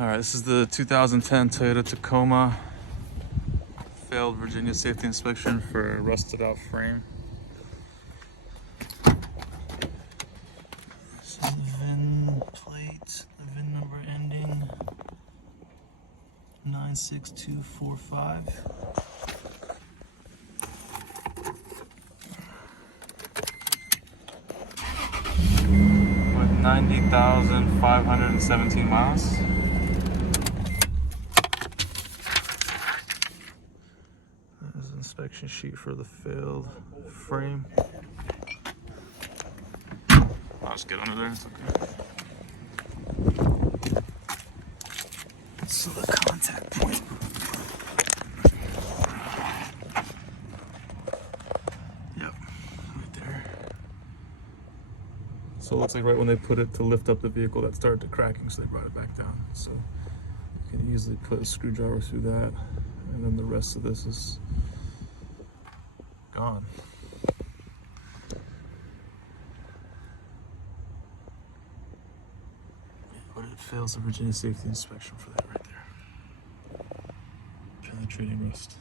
All right, this is the 2010 Toyota Tacoma. Failed Virginia safety inspection for a rusted out frame. This is the VIN plate, the VIN number ending 96245. With 90,517 miles. There's an inspection sheet for the failed frame. I'll just get under there, it's okay. So the contact point. Yep, right there. So it looks like right when they put it to lift up the vehicle, that started to cracking, so they brought it back down. So you can easily put a screwdriver through that, and then the rest of this is gone. But it fails the Virginia safety inspection for that right there. Penetrating rust.